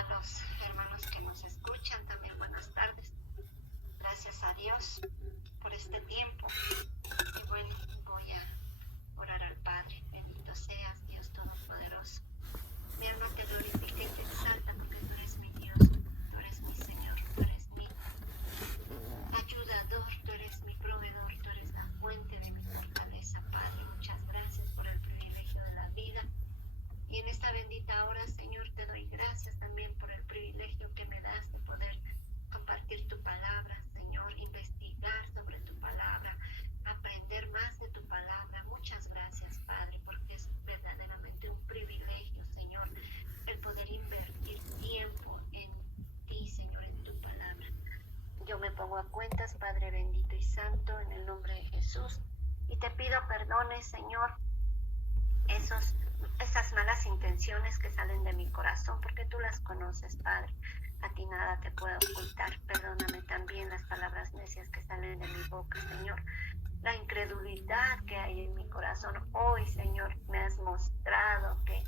a los hermanos que nos escuchan también buenas tardes. Gracias a Dios por este tiempo. Y bueno, voy a orar al Padre. Bendito seas, Dios Todopoderoso. Mi alma te glorifica y te exalta porque tú eres mi Dios, tú eres mi Señor, tú eres mi ayudador, tú eres mi proveedor, tú eres la fuente de mi fortaleza, Padre. Muchas gracias por el privilegio de la vida. Y en esta bendita hora, Señor, te doy gracias también por el privilegio que me das de poder compartir tu palabra, Señor, investigar sobre tu palabra, aprender más de tu palabra. Muchas gracias, Padre, porque es verdaderamente un privilegio, Señor, el poder invertir tiempo en ti, Señor, en tu palabra. Yo me pongo a cuentas, Padre bendito y santo, en el nombre de Jesús, y te pido perdones, Señor, esas malas intenciones que salen de mi corazón, porque tú las conoces, Padre. A ti nada te puedo ocultar. Perdóname también las palabras necias que salen de mi boca, Señor. La incredulidad que hay en mi corazón. Hoy, Señor, me has mostrado que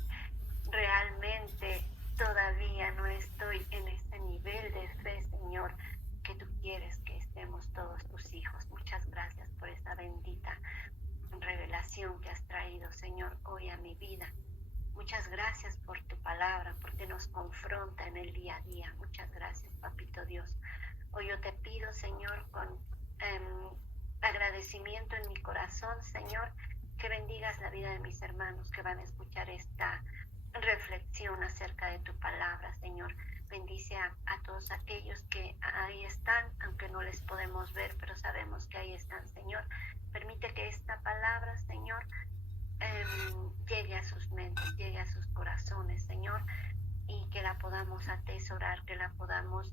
realmente todavía no estoy en ese nivel de fe, Señor, que tú quieres que estemos todos tus hijos. Muchas gracias por esta bendita revelación que has traído, Señor, hoy a mi vida. Muchas gracias por tu palabra, porque nos confronta en el día a día. Muchas gracias, Papito Dios. Hoy yo te pido, Señor, con agradecimiento en mi corazón, Señor, que bendigas la vida de mis hermanos que van a escuchar esta reflexión acerca de tu palabra, Señor. Bendice a todos aquellos que ahí están, aunque no les podemos ver, pero sabemos que ahí están, Señor. Permite que esta palabra, Señor, llegue a sus mentes, llegue a sus corazones, Señor, y que la podamos atesorar, que la podamos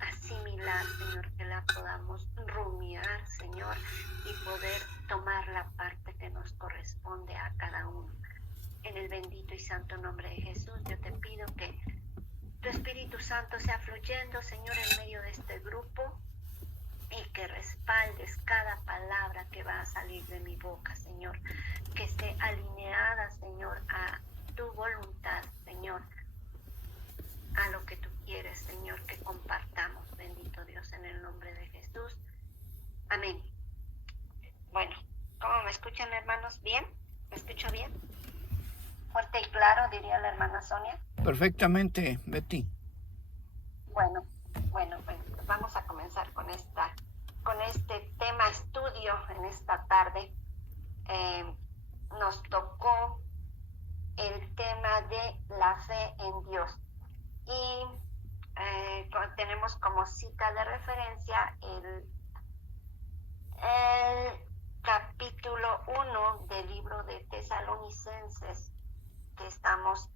asimilar, Señor, que la podamos rumiar, Señor, y poder tomar la parte que nos corresponde a cada uno. En el bendito y santo nombre de Jesús, yo te pido que tu Espíritu Santo sea fluyendo, Señor, en medio de este grupo, y que respaldes cada palabra que va a salir de mi boca, Señor, que esté alineada, Señor, a tu voluntad, Señor, a lo que tú quieres, Señor, que compartamos, bendito Dios, en el nombre de Jesús. Amén. Bueno, ¿cómo me escuchan, hermanos? ¿Bien? ¿Me escucho bien? Fuerte y claro, diría la hermana Sonia. Perfectamente, Betty. Bueno, pues vamos a comenzar con este tema estudio en esta tarde. Nos tocó el tema de la fe en Dios y tenemos como cita de referencia el capítulo 1 del libro de Tesalonicenses, que estamos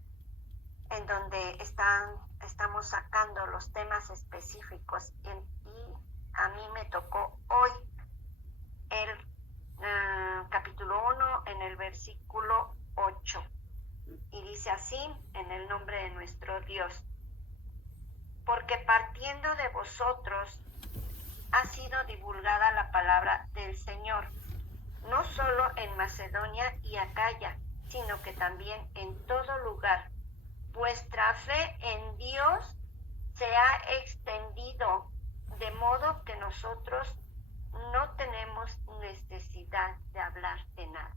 en donde estamos sacando los temas específicos, y a mí me tocó hoy el capítulo 1 en el versículo 8, y dice así: en el nombre de nuestro Dios, porque partiendo de vosotros ha sido divulgada la palabra del Señor, no solo en Macedonia y Acaya, sino que también en todo lugar. Vuestra fe en Dios se ha extendido, de modo que nosotros no tenemos necesidad de hablar de nada.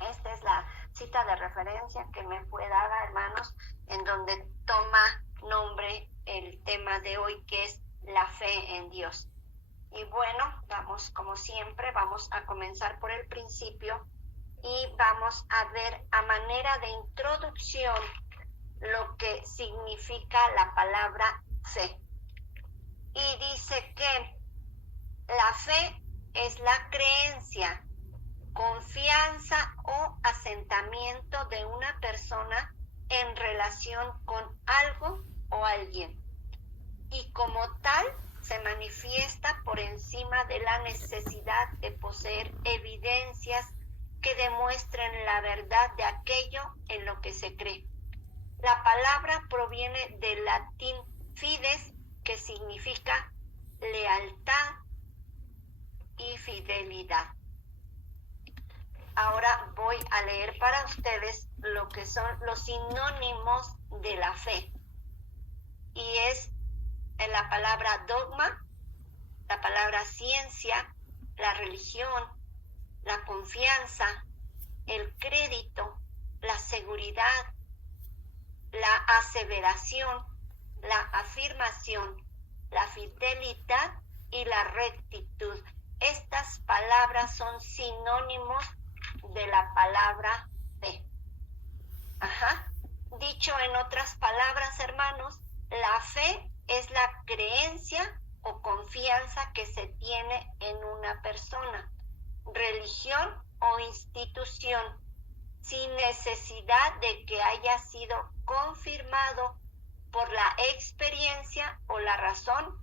Esta es la cita de referencia que me fue dada, hermanos, en donde toma nombre el tema de hoy, que es la fe en Dios. Y bueno, como siempre, vamos a comenzar por el principio y vamos a ver a manera de introducción lo que significa la palabra fe. Y dice que la fe es la creencia, confianza o asentamiento de una persona en relación con algo o alguien, y como tal se manifiesta por encima de la necesidad de poseer evidencias que demuestren la verdad de aquello en lo que se cree. La palabra proviene del latín fides, que significa lealtad y fidelidad. Ahora voy a leer para ustedes lo que son los sinónimos de la fe. y es la palabra dogma, la palabra ciencia, la religión, la confianza, el crédito, la seguridad, la aseveración, la afirmación, la fidelidad y la rectitud. Estas palabras son sinónimos de la palabra fe. Dicho en otras palabras, hermanos, la fe es la creencia o confianza que se tiene en una persona, religión o institución, sin necesidad de que haya sido confirmado por la experiencia o la razón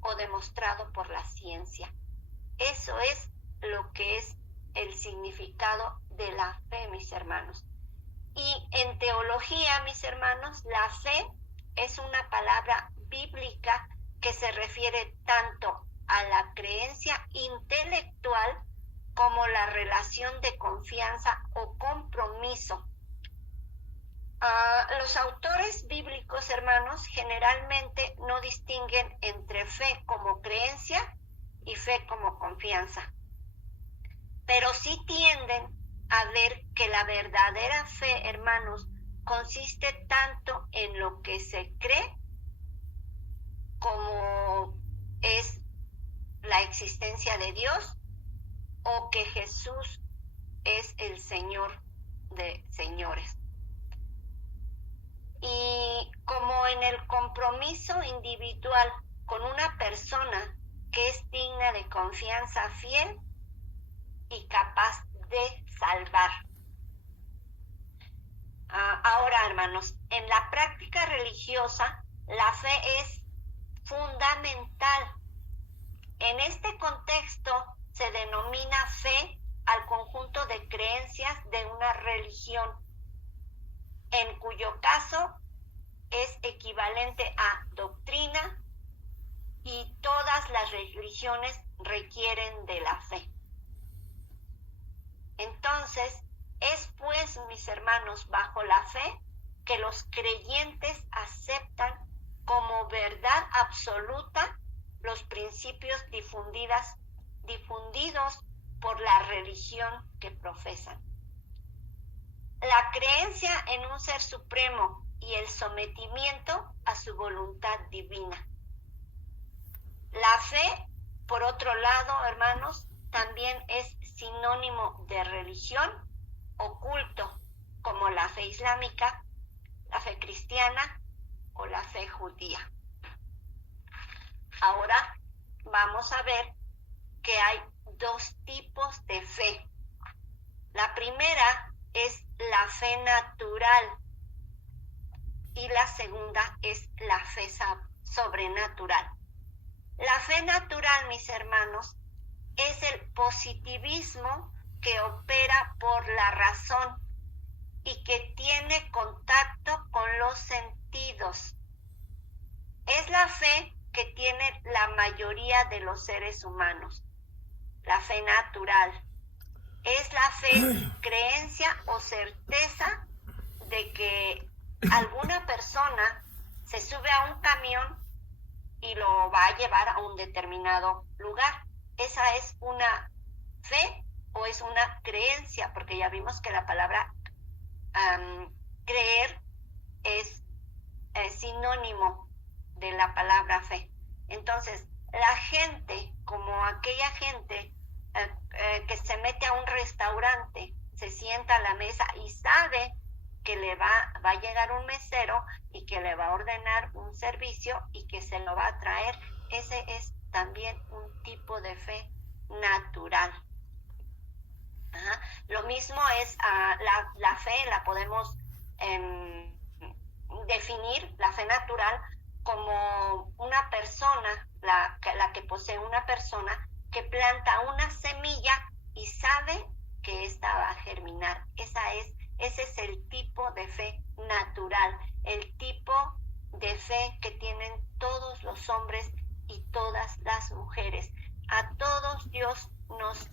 o demostrado por la ciencia. Eso es lo que es el significado de la fe, mis hermanos. Y en teología, mis hermanos, la fe es una palabra bíblica que se refiere tanto a la creencia intelectual como la relación de confianza o compromiso. Los autores bíblicos, hermanos, generalmente no distinguen entre fe como creencia y fe como confianza, pero sí tienden a ver que la verdadera fe, hermanos, consiste tanto en lo que se cree como es la existencia de Dios o que Jesús es el Señor de señores. Y como en el compromiso individual con una persona que es digna de confianza, fiel y capaz de salvar. Ahora, hermanos, en la práctica religiosa, la fe es fundamental. En este contexto se denomina fe al conjunto de creencias de una religión, en cuyo caso es equivalente a doctrina, y todas las religiones requieren de la fe. Entonces, es pues, mis hermanos, bajo la fe que los creyentes aceptan como verdad absoluta los principios difundidos por la religión que profesan. La creencia en un ser supremo y el sometimiento a su voluntad divina. La fe, por otro lado, hermanos, también es sinónimo de religión o culto, como la fe islámica, la fe cristiana o la fe judía. Ahora vamos a ver que hay dos tipos de fe. La primera es la fe natural y la segunda es la fe sobrenatural. La fe natural, mis hermanos, es el positivismo que opera por la razón y que tiene contacto con los sentidos. Es la fe que tiene la mayoría de los seres humanos. La fe natural es la fe, creencia o certeza de que alguna persona se sube a un camión y lo va a llevar a un determinado lugar. Esa es una fe o es una creencia, porque ya vimos que la palabra creer es sinónimo de la palabra fe. Entonces, la gente, como aquella gente que se mete a un restaurante, se sienta a la mesa y sabe que le va a llegar un mesero y que le va a ordenar un servicio y que se lo va a traer, ese es también un tipo de fe natural. Lo mismo es la fe, la podemos definir, la fe natural, como una persona, la que posee una persona que planta una semilla y sabe que ésta va a germinar. Ese es el tipo de fe natural, el tipo de fe que tienen todos los hombres y todas las mujeres. A todos Dios nos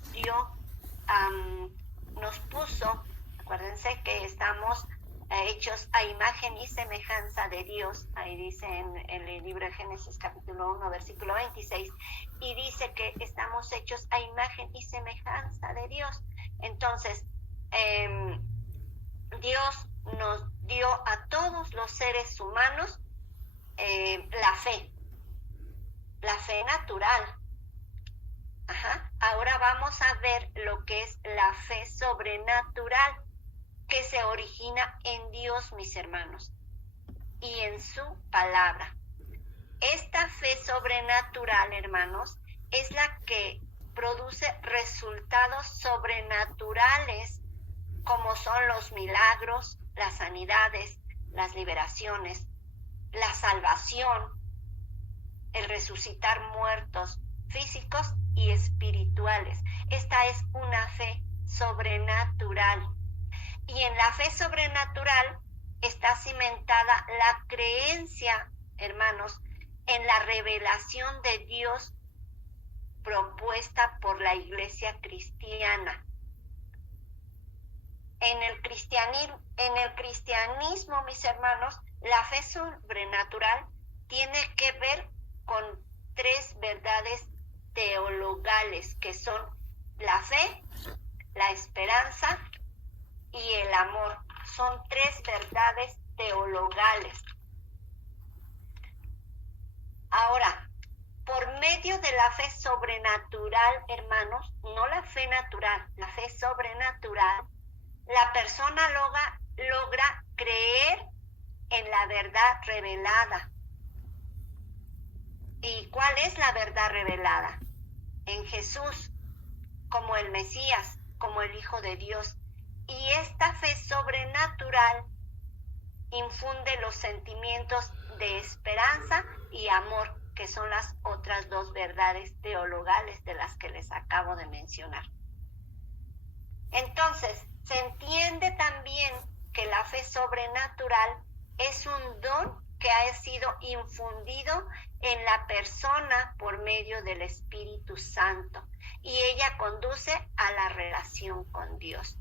puso, acuérdense que estamos hechos a imagen y semejanza de Dios. Ahí dice en el libro de Génesis capítulo 1, versículo 26, y dice que estamos hechos a imagen y semejanza de Dios. Entonces, Dios nos dio a todos los seres humanos la fe natural. Ahora vamos a ver lo que es la fe sobrenatural, que se origina en Dios, mis hermanos, y en su palabra. Esta fe sobrenatural, hermanos, es la que produce resultados sobrenaturales, como son los milagros, las sanidades, las liberaciones, la salvación, el resucitar muertos físicos y espirituales. Esta es una fe sobrenatural. Y en la fe sobrenatural está cimentada la creencia, hermanos, en la revelación de Dios propuesta por la Iglesia cristiana. En el cristianismo, mis hermanos, la fe sobrenatural tiene que ver con tres verdades teologales, que son la fe, la esperanza y el amor. Son tres verdades teologales. Ahora, por medio de la fe sobrenatural, hermanos, no la fe natural, la fe sobrenatural, la persona logra creer en la verdad revelada. ¿Y cuál es la verdad revelada? En Jesús, como el Mesías, como el Hijo de Dios. Y esta fe sobrenatural infunde los sentimientos de esperanza y amor, que son las otras dos verdades teologales de las que les acabo de mencionar. Entonces, se entiende también que la fe sobrenatural es un don que ha sido infundido en la persona por medio del Espíritu Santo, y ella conduce a la relación con Dios.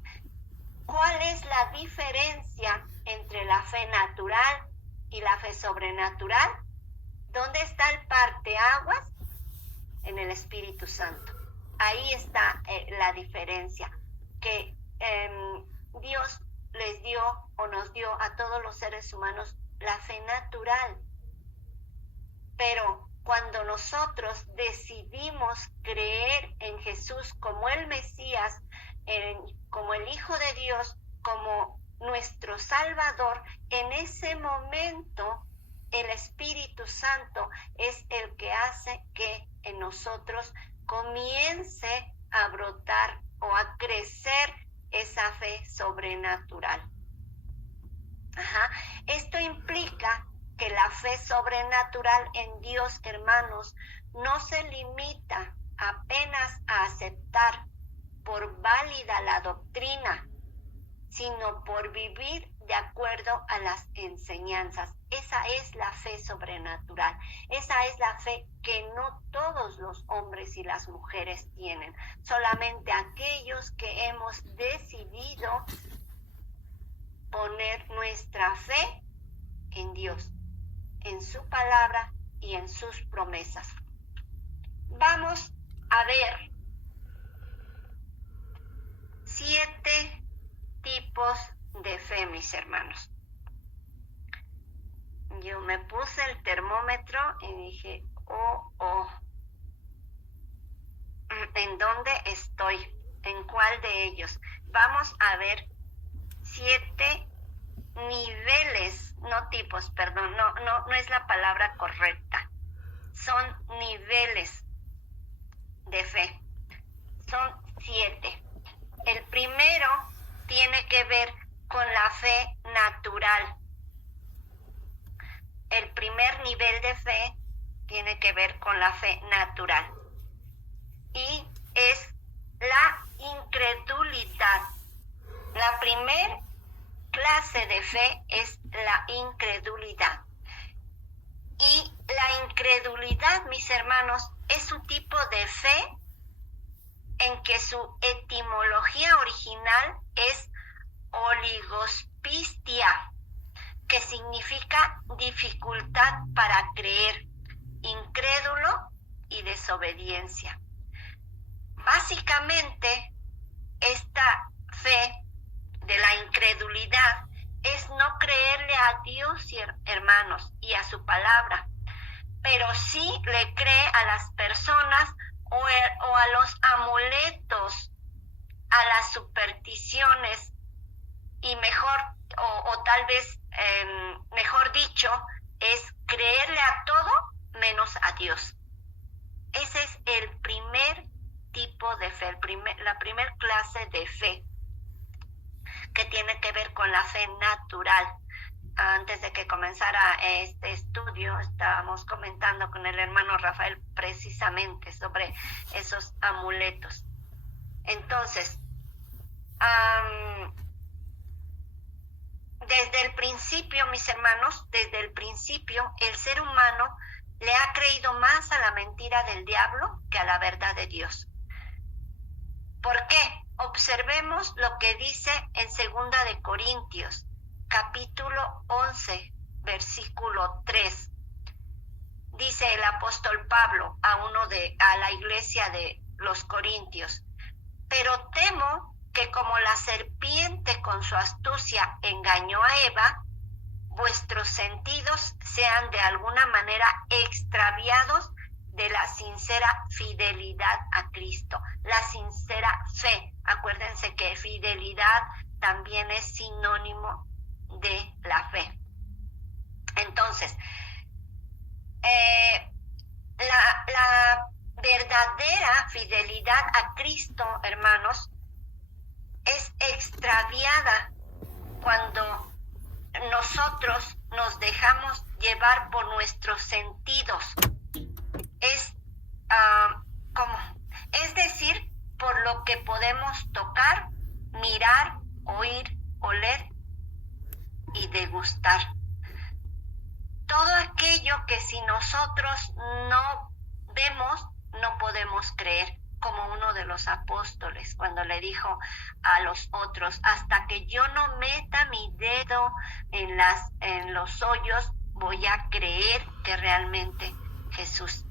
¿Cuál es la diferencia entre la fe natural y la fe sobrenatural? ¿Dónde está el parteaguas? En el Espíritu Santo. Ahí está la diferencia, que Dios les dio o nos dio a todos los seres humanos la fe natural. Pero cuando nosotros decidimos creer en Jesús como el Mesías, como el Hijo de Dios, como nuestro Salvador, en ese momento el Espíritu Santo es el que hace que en nosotros comience a brotar o a crecer esa fe sobrenatural. Esto implica que la fe sobrenatural en Dios, hermanos, no se limita apenas a aceptar por válida la doctrina, sino por vivir de acuerdo a las enseñanzas. Esa es la fe sobrenatural. Esa es la fe que no todos los hombres y las mujeres tienen. Solamente aquellos que hemos decidido poner nuestra fe en Dios, en su palabra y en sus promesas. Vamos a ver 7 tipos de fe, mis hermanos. Yo me puse el termómetro y dije, ¿en dónde estoy? ¿En cuál de ellos? Vamos a ver 7 niveles, no tipos, perdón, no es la palabra correcta. Son niveles de fe. Son 7. El primero tiene que ver con la fe natural. El primer nivel de fe tiene que ver con la fe natural. Y es la incredulidad. La primer clase de fe es la incredulidad. Y la incredulidad, mis hermanos, es un tipo de fe en que su etimología original es oligospín. pistia, que significa dificultad para creer, incrédulo y desobediencia. Básicamente, esta fe de la incredulidad es no creerle a Dios, hermanos, y a su palabra, pero sí le cree a las personas o a los amuletos, a las supersticiones, y mejor, o tal vez, mejor dicho, es creerle a todo menos a Dios. Ese es el primer tipo de fe, la primera clase de fe, que tiene que ver con la fe natural. Antes de que comenzara este estudio, estábamos comentando con el hermano Rafael precisamente sobre esos amuletos. Entonces, desde el principio, mis hermanos, desde el principio, el ser humano le ha creído más a la mentira del diablo que a la verdad de Dios. ¿Por qué? Observemos lo que dice en 2 de Corintios, capítulo 11, versículo 3. Dice el apóstol Pablo a la iglesia de los Corintios: pero temo que como la serpiente con su astucia engañó a Eva, vuestros sentidos sean de alguna manera extraviados de la sincera fidelidad a Cristo, la sincera fe. Acuérdense que fidelidad también es sinónimo de la fe. Entonces, la verdadera fidelidad a Cristo, hermanos, es extraviada cuando nosotros nos dejamos llevar por nuestros sentidos. Es decir, por lo que podemos tocar, mirar, oír, oler y degustar. Todo aquello que si nosotros no vemos, no podemos creer, como uno de los apóstoles cuando le dijo a los otros: hasta que yo no meta mi dedo en los hoyos, voy a creer que realmente Jesús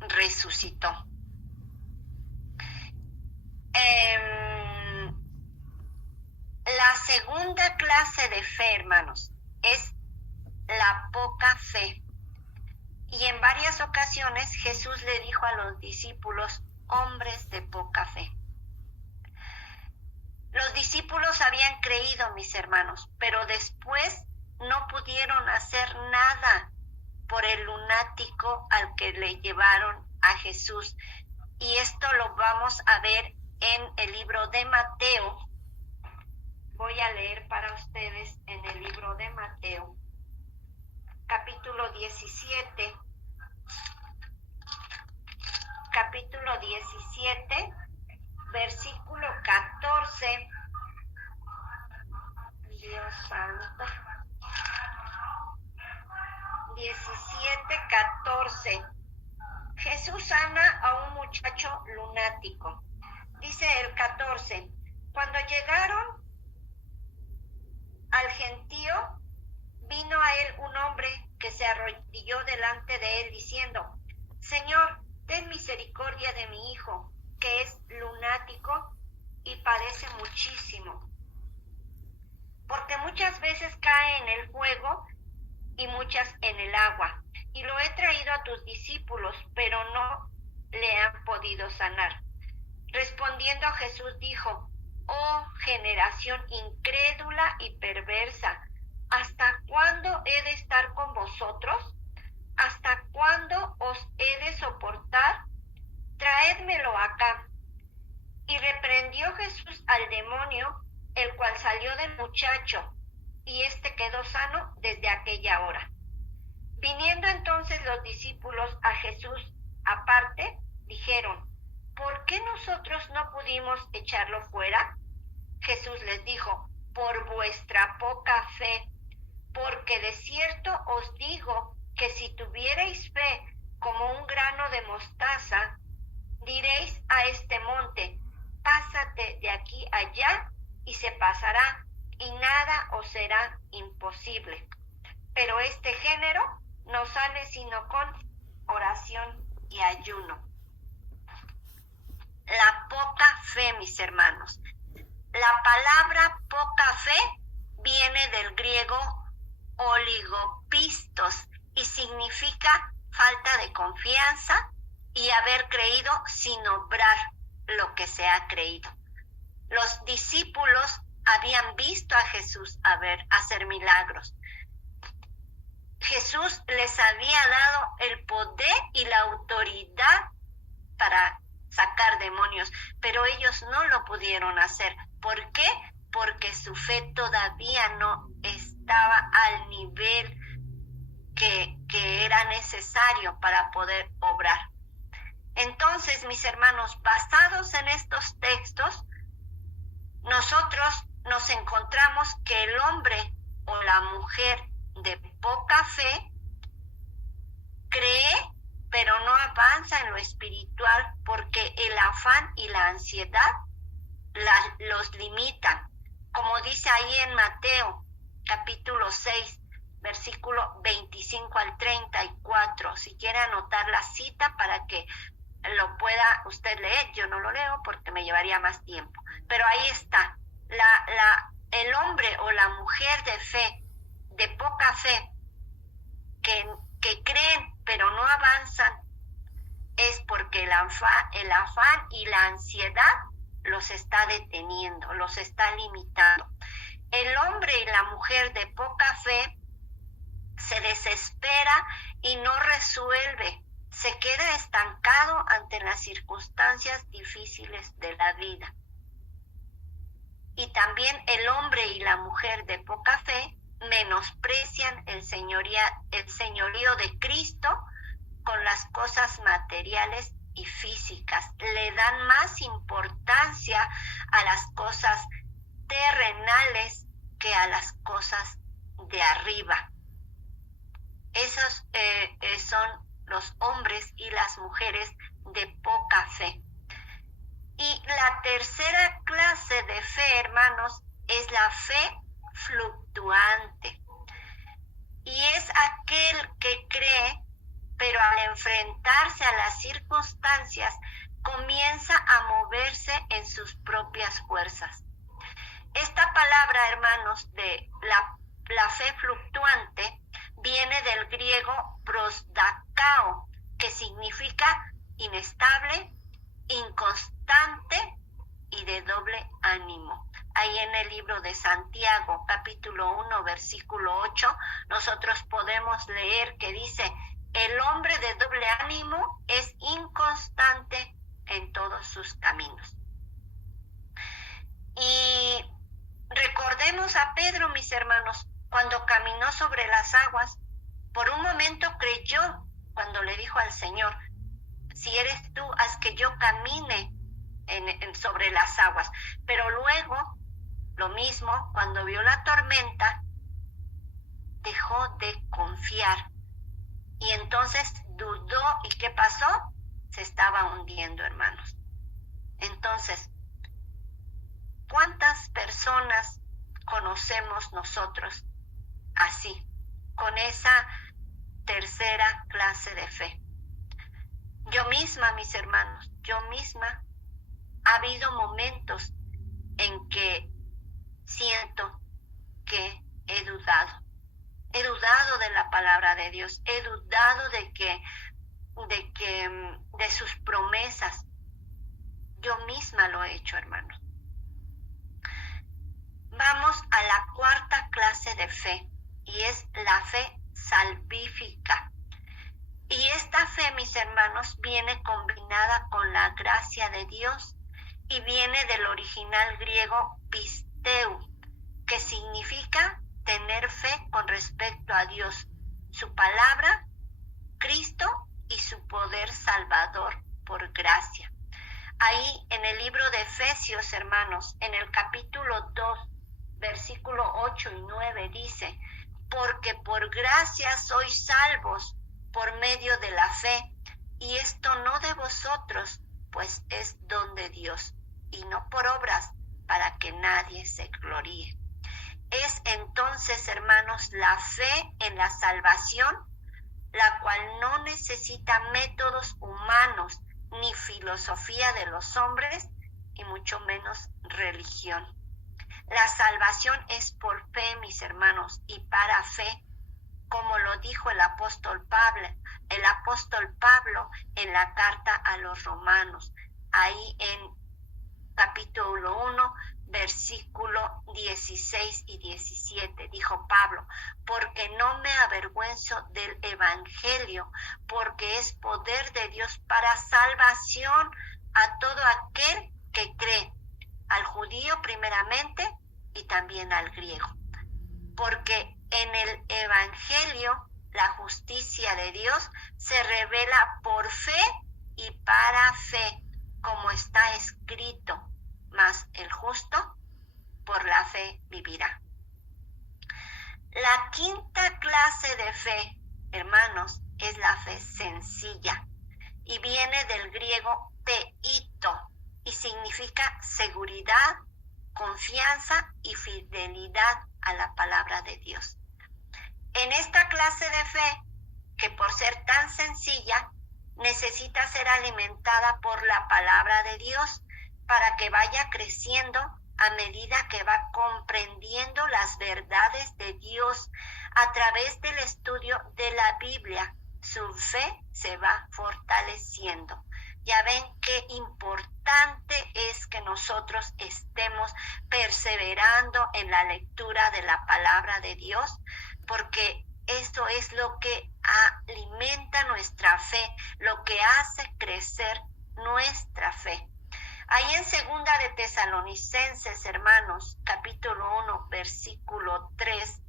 resucitó. La segunda clase de fe, hermanos, es la poca fe. Y en varias ocasiones Jesús le dijo a los discípulos: hombres de poca fe. Los discípulos habían creído, mis hermanos, pero después no pudieron hacer nada por el lunático al que le llevaron a Jesús. Y esto lo vamos a ver en el libro de Mateo. Voy a leer para ustedes en el libro de Mateo, capítulo 17, versículo 14. Dios santo. 17:14. Jesús sana a un muchacho lunático. Dice el 14: cuando llegaron al gentío, vino a él un hombre que se arrodilló delante de él diciendo: Señor, ten misericordia de mi hijo, que es lunático y padece muchísimo, porque muchas veces cae en el fuego y muchas en el agua. Y lo he traído a tus discípulos, pero no le han podido sanar. Respondiendo Jesús dijo: oh generación incrédula y perversa, ¿hasta cuándo he de estar con vosotros? ¿Hasta cuándo os he de soportar? Traédmelo acá. Y reprendió Jesús al demonio, el cual salió del muchacho, y éste quedó sano desde aquella hora. Viniendo entonces los discípulos a Jesús aparte, dijeron: ¿por qué nosotros no pudimos echarlo fuera? Jesús les dijo: por vuestra poca fe, porque de cierto os digo que si tuvierais fe como un grano de mostaza, diréis a este monte: pásate de aquí allá, y se pasará, y nada os será imposible. Pero este género no sale sino con oración y ayuno. La poca fe, mis hermanos. La palabra poca fe viene del griego oligopistos y significa falta de confianza y haber creído sin obrar lo que se ha creído. Los discípulos habían visto a Jesús hacer milagros. Jesús les había dado el poder y la autoridad para sacar demonios, pero ellos no lo pudieron hacer. ¿Por qué? Porque su fe todavía no estaba al nivel que era necesario para poder obrar. Entonces, mis hermanos, basados en estos textos, nosotros nos encontramos que el hombre o la mujer de poca fe cree, pero no avanza en lo espiritual porque el afán y la ansiedad los limitan. Como dice ahí en Mateo, capítulo 6, versículo 25 al 34. Si quiere anotar la cita para que lo pueda usted leer. Yo no lo leo porque me llevaría más tiempo. Pero ahí está. El hombre o la mujer de fe, de poca fe, que creen pero no avanzan, es porque el afán y la ansiedad los está deteniendo, los está limitando. El hombre y la mujer de poca fe se desespera y no resuelve, se queda estancado ante las circunstancias difíciles de la vida. Y también el hombre y la mujer de poca fe menosprecian el señorío de Cristo con las cosas materiales y físicas. Le dan más importancia a las cosas terrenales que a las cosas de arriba. Esos son los hombres y las mujeres de poca fe. Y la tercera clase de fe, hermanos, es la fe fluctuante. Y es aquel que cree, pero al enfrentarse a las circunstancias, comienza a moverse en sus propias fuerzas. Esta palabra, hermanos, de la fe fluctuante, viene del griego prosdakao, que significa inestable, inconstante y de doble ánimo. Ahí en el libro de Santiago, capítulo 1, versículo 8, nosotros podemos leer que dice: el hombre de doble ánimo es inconstante en todos sus caminos. Y recordemos a Pedro, mis hermanos, cuando caminó sobre las aguas. Por un momento creyó cuando le dijo al Señor: si eres tú, haz que yo camine sobre las aguas. Pero luego, lo mismo, cuando vio la tormenta, dejó de confiar. Y entonces dudó. ¿Y qué pasó? Se estaba hundiendo, hermanos. Entonces, ¿cuántas personas conocemos nosotros así, con esa tercera clase de fe? Yo misma, mis hermanos, ha habido momentos en que siento que he dudado de la palabra de Dios, he dudado de sus promesas. Yo misma lo he hecho, hermanos. Vamos a la cuarta clase de fe, y es la fe salvífica. Y esta fe, mis hermanos, viene combinada con la gracia de Dios y viene del original griego pisteu, que significa tener fe con respecto a Dios, su palabra, Cristo y su poder salvador por gracia. Ahí en el libro de Efesios, hermanos, en el capítulo 2, versículo 8 y 9 dice: porque por gracia sois salvos por medio de la fe, y esto no de vosotros, pues es don de Dios, y no por obras, para que nadie se gloríe. Es entonces, hermanos, la fe en la salvación, la cual no necesita métodos humanos ni filosofía de los hombres, y mucho menos religión. La salvación es por fe, mis hermanos, y para fe, como lo dijo el apóstol Pablo en la carta a los romanos, ahí en capítulo 1, versículo 16 y 17, dijo Pablo: porque no me avergüenzo del evangelio, porque es poder de Dios para salvación a todo aquel que cree, al judío primeramente y también al griego. Porque en el evangelio la justicia de Dios se revela por fe y para fe, como está escrito: mas el justo por la fe vivirá. La quinta clase de fe, hermanos, es la fe sencilla y viene del griego teito y significa seguridad, confianza y fidelidad a la palabra de Dios. En esta clase de fe, que por ser tan sencilla, necesita ser alimentada por la palabra de Dios para que vaya creciendo a medida que va comprendiendo las verdades de Dios a través del estudio de la Biblia. Su fe se va fortaleciendo. Ya ven qué importante es que nosotros estemos perseverando en la lectura de la palabra de Dios, porque esto es lo que alimenta nuestra fe, lo que hace crecer nuestra fe. Ahí en segunda de Tesalonicenses, hermanos, capítulo 1, versículo 3,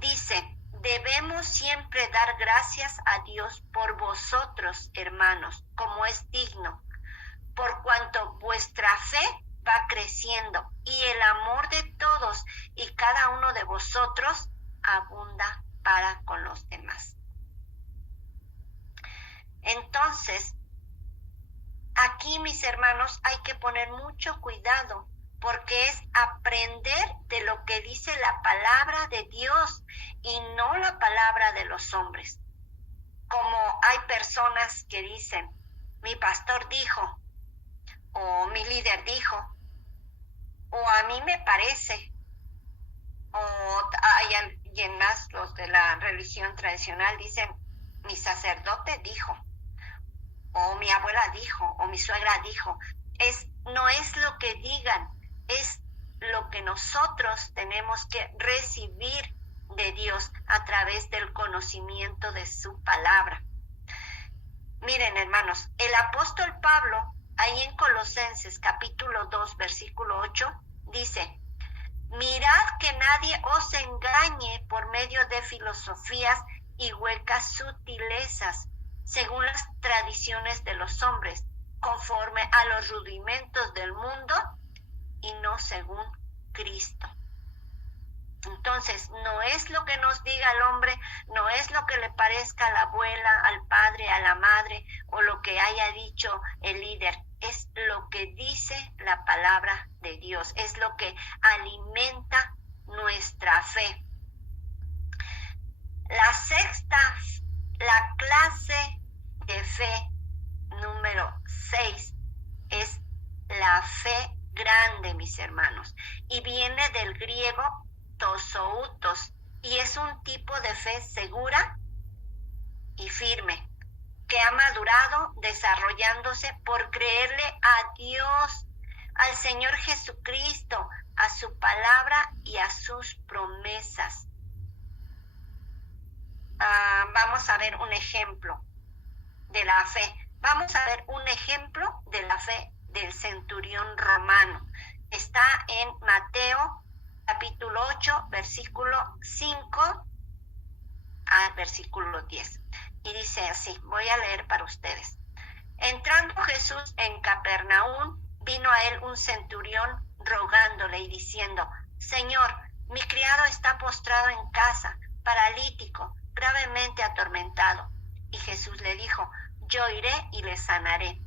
dice: debemos siempre dar gracias a Dios por vosotros, hermanos, como es digno, por cuanto vuestra fe va creciendo y el amor de todos y cada uno de vosotros abunda para con los demás. Entonces, aquí, mis hermanos, hay que poner mucho cuidado, porque es aprender de lo que dice la palabra de Dios y no la palabra de los hombres. Como hay personas que dicen: mi pastor dijo, o mi líder dijo, o a mí me parece, o hay alguien más, los de la religión tradicional dicen: mi sacerdote dijo, o mi abuela dijo, o mi suegra dijo. No es lo que digan, es lo que nosotros tenemos que recibir de Dios a través del conocimiento de su palabra. Miren, hermanos, el apóstol Pablo, ahí en Colosenses capítulo 2, versículo 8, dice: mirad que nadie os engañe por medio de filosofías y huecas sutilezas, según las tradiciones de los hombres, conforme a los rudimentos del mundo y no según Cristo. Entonces, no es lo que nos diga el hombre, no es lo que le parezca a la abuela, al padre, a la madre, o lo que haya dicho el líder. Es lo que dice la palabra de Dios, es lo que alimenta nuestra fe. La sexta, la clase de fe número 6 es la fe grande, mis hermanos, y viene del griego tosoutos, y es un tipo de fe segura y firme, que ha madurado desarrollándose por creerle a Dios, al Señor Jesucristo, a su palabra y a sus promesas. Vamos a ver un ejemplo de la fe. Vamos a ver un ejemplo de la fe del centurión romano. Está en Mateo capítulo 8, versículo 5 al versículo 10. Y dice así, voy a leer para ustedes. Entrando Jesús en Capernaum, vino a él un centurión rogándole y diciendo: Señor, mi criado está postrado en casa, paralítico, gravemente atormentado. Y Jesús le dijo: yo iré y le sanaré.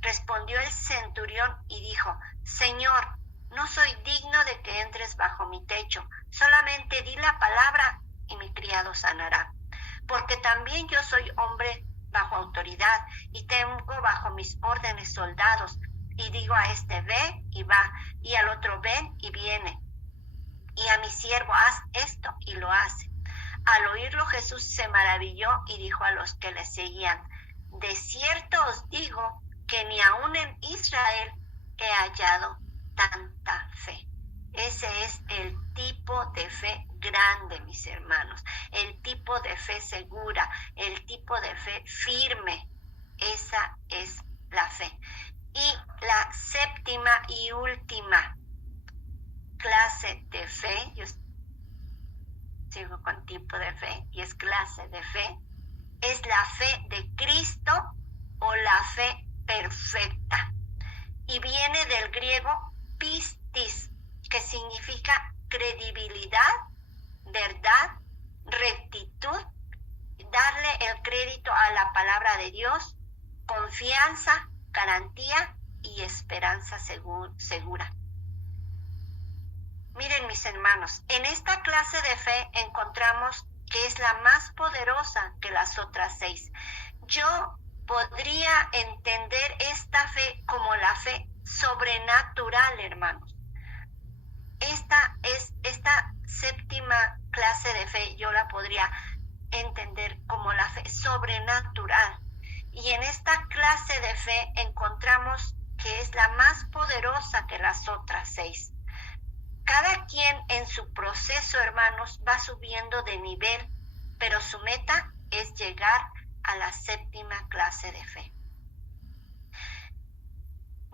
Respondió el centurión y dijo: Señor, no soy digno de que entres bajo mi techo. Solamente di la palabra y mi criado sanará. Porque también yo soy hombre bajo autoridad y tengo bajo mis órdenes soldados. Y digo a este, ve y va, y al otro, ven y viene. Y a mi siervo, haz esto, y lo hace. Al oírlo, Jesús se maravilló y dijo a los que le seguían, de cierto os digo que ni aun en Israel he hallado tanta fe. Ese es el tipo de fe grande, mis hermanos, el tipo de fe segura, el tipo de fe firme. Esa es la fe. Y la séptima y última clase de fe, yo sigo con tipo de fe y es clase de fe, es la fe de Cristo o la fe perfecta. Y viene del griego pistis, que significa credibilidad, verdad, rectitud, darle el crédito a la palabra de Dios, confianza, garantía y esperanza segura. Miren, mis hermanos, en esta clase de fe encontramos que es la más poderosa que las otras 6. Yo podría entender esta fe como la fe sobrenatural, hermanos. Esta séptima clase de fe yo la podría entender como la fe sobrenatural. Y en esta clase de fe encontramos que es la más poderosa que las otras 6. Cada quien en su proceso, hermanos, va subiendo de nivel, pero su meta es llegar a la séptima clase de fe.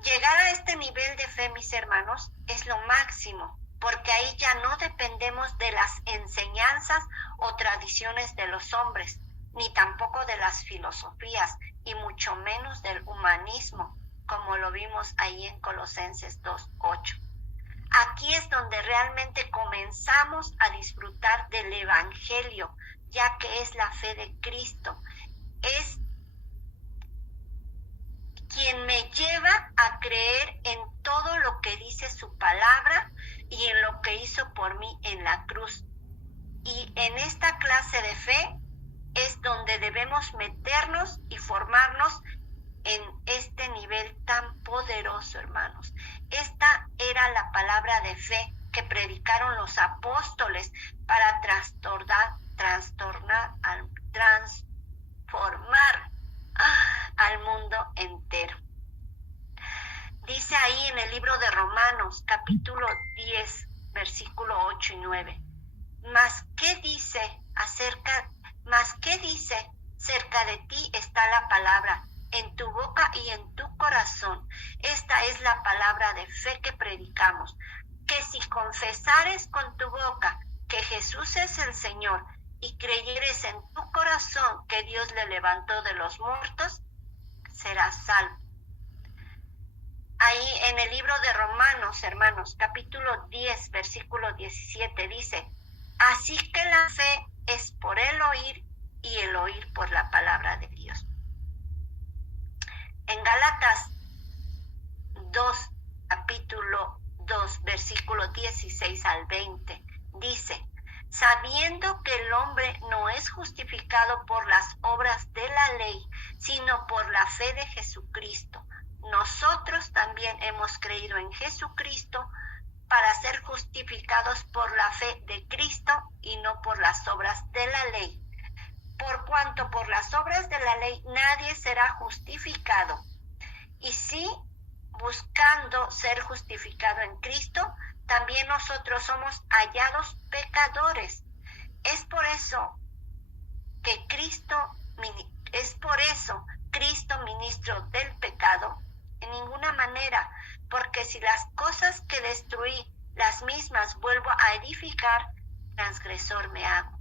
Llegar a este nivel de fe, mis hermanos, es lo máximo, porque ahí ya no dependemos de las enseñanzas o tradiciones de los hombres, ni tampoco de las filosofías, y mucho menos del humanismo, como lo vimos ahí en Colosenses 2:8. Aquí es donde realmente comenzamos a disfrutar del Evangelio, ya que es la fe de Cristo. Es quien me lleva a creer en todo lo que dice su palabra y en lo que hizo por mí en la cruz. Y en esta clase de fe es donde debemos meternos y formarnos en este nivel tan poderoso, hermanos. Esta era la palabra de fe que predicaron los apóstoles para transformar al mundo entero. Dice ahí en el libro de Romanos, capítulo 10, versículo 8 y 9. Mas qué dice cerca de ti está la palabra, en tu boca y en tu corazón. Esta es la palabra de fe que predicamos, que si confesares con tu boca que Jesús es el Señor y creyeres en tu corazón que Dios le levantó de los muertos, serás salvo. Ahí en el libro de Romanos, hermanos, capítulo 10, versículo 17 dice, así que la fe es por el oír y el oír por la palabra de Dios. En Gálatas 2, capítulo 2, versículo 16 al 20, dice, sabiendo que el hombre no es justificado por las obras de la ley, sino por la fe de Jesucristo. Nosotros también hemos creído en Jesucristo para ser justificados por la fe de Cristo y no por las obras de la ley. Por cuanto por las obras de la ley nadie será justificado. Y si buscando ser justificado en Cristo, también nosotros somos hallados pecadores. Es por eso Cristo, ministro del pecado, en ninguna manera, porque si las cosas que destruí, las mismas vuelvo a edificar, transgresor me hago.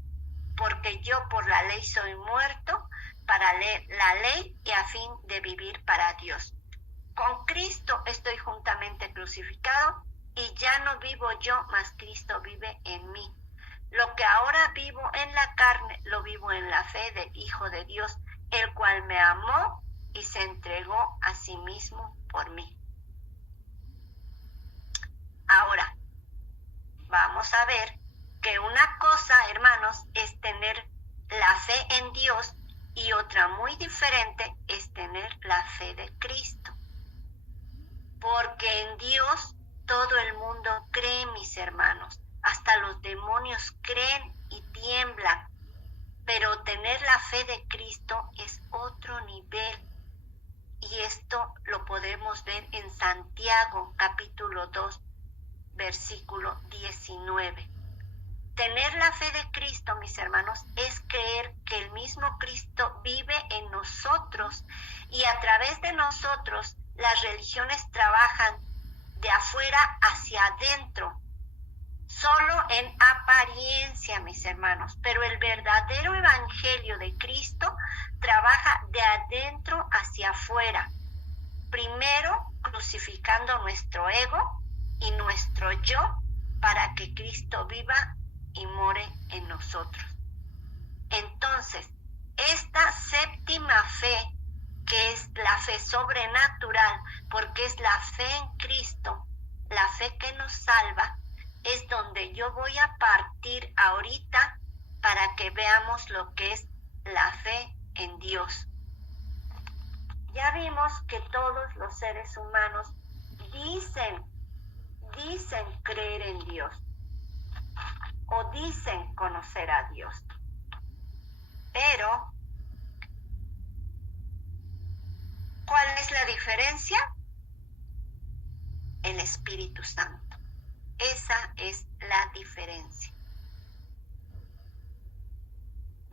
Porque yo por la ley soy muerto para la ley y a fin de vivir para Dios. Con Cristo estoy juntamente crucificado y ya no vivo yo, mas Cristo vive en mí. Lo que ahora vivo en la carne, lo vivo en la fe del Hijo de Dios, el cual me amó y se entregó a sí mismo por mí. Ahora, vamos a ver que una cosa, hermanos, es tener la fe en Dios y otra muy diferente es tener la fe de Cristo. Porque en Dios todo el mundo cree, mis hermanos. Hasta los demonios creen y tiemblan. Pero tener la fe de Cristo es otro nivel. Y esto lo podemos ver en Santiago, capítulo 2, versículo 19. Tener la fe de Cristo, mis hermanos, es creer que el mismo Cristo vive en nosotros y a través de nosotros las religiones trabajan de afuera hacia adentro, solo en apariencia, mis hermanos, pero el verdadero evangelio de Cristo trabaja de adentro hacia afuera, primero crucificando nuestro ego y nuestro yo para que Cristo viva y more en nosotros. Entonces, esta séptima fe, que es la fe sobrenatural, porque es la fe en Cristo, la fe que nos salva, es donde yo voy a partir ahorita para que veamos lo que es la fe en Dios. Ya vimos que todos los seres humanos dicen creer en Dios o dicen conocer a Dios. Pero, ¿cuál es la diferencia? El Espíritu Santo. Esa es la diferencia.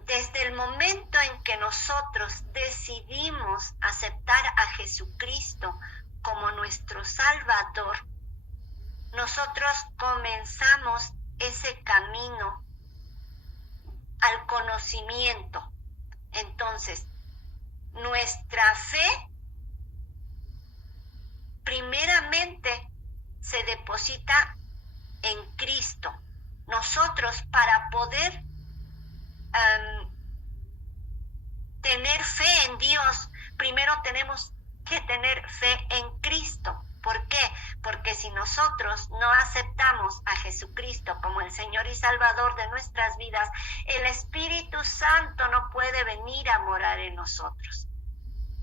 Desde el momento en que nosotros decidimos aceptar a Jesucristo como nuestro Salvador, nosotros comenzamos ese camino al conocimiento. Entonces, nuestra fe primeramente se deposita en Cristo. Nosotros, para poder tener fe en Dios, primero tenemos que tener fe en Cristo. ¿Por qué? Porque si nosotros no aceptamos a Jesucristo como el Señor y Salvador de nuestras vidas, el Espíritu Santo no puede venir a morar en nosotros.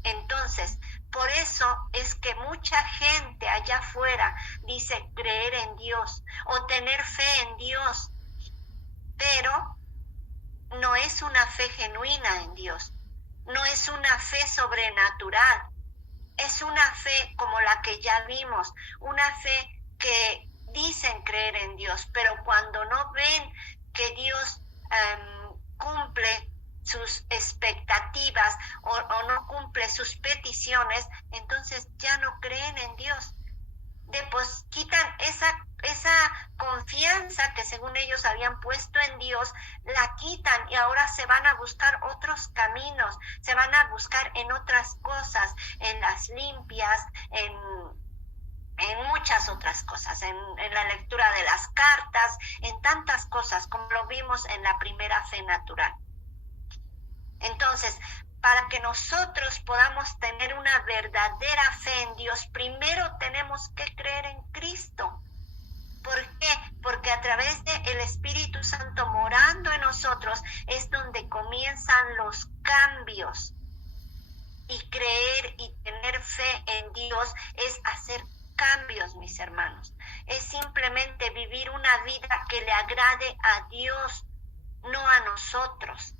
Entonces, por eso es que mucha gente allá afuera dice creer en Dios o tener fe en Dios, pero no es una fe genuina en Dios, no es una fe sobrenatural. Es una fe como la que ya vimos, una fe que dicen creer en Dios, pero cuando no ven que Dios cumple sus expectativas o no cumple sus peticiones, entonces ya no creen en Dios. Después quitan esa confianza que según ellos habían puesto en Dios, la quitan y ahora se van a buscar otros caminos, se van a buscar en otras cosas, en las limpias, en muchas otras cosas, en la lectura de las cartas, en tantas cosas como lo vimos en la primera fe natural. Entonces, para que nosotros podamos tener una verdadera fe en Dios, primero tenemos que creer en Cristo. ¿Por qué? Porque a través del Espíritu Santo morando en nosotros es donde comienzan los cambios. Y creer y tener fe en Dios es hacer cambios, mis hermanos. Es simplemente vivir una vida que le agrade a Dios, no a nosotros.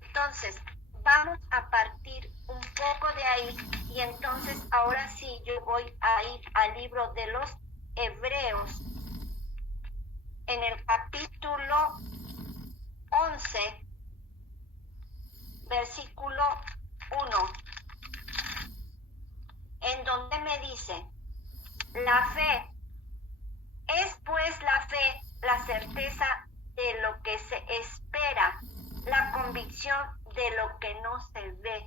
Entonces, vamos a partir un poco de ahí y entonces ahora sí yo voy a ir al libro de los Hebreos en el capítulo 11, versículo 1, en donde me dice, la fe es pues la fe, la certeza de lo que se espera, la convicción de lo que no se ve,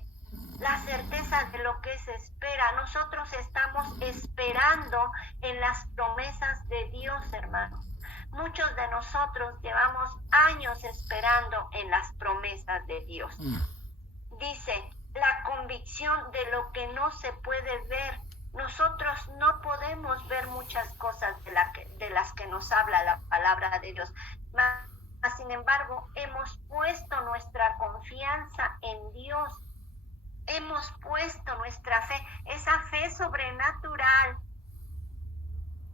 la certeza de lo que se espera. Nosotros estamos esperando en las promesas de Dios, hermanos. Muchos de nosotros llevamos años esperando en las promesas de Dios. Dice, la convicción de lo que no se puede ver. nosotros no podemos ver muchas cosas de las que nos habla la palabra de Dios. Sin embargo, hemos puesto nuestra confianza en Dios. Hemos puesto nuestra fe, esa fe sobrenatural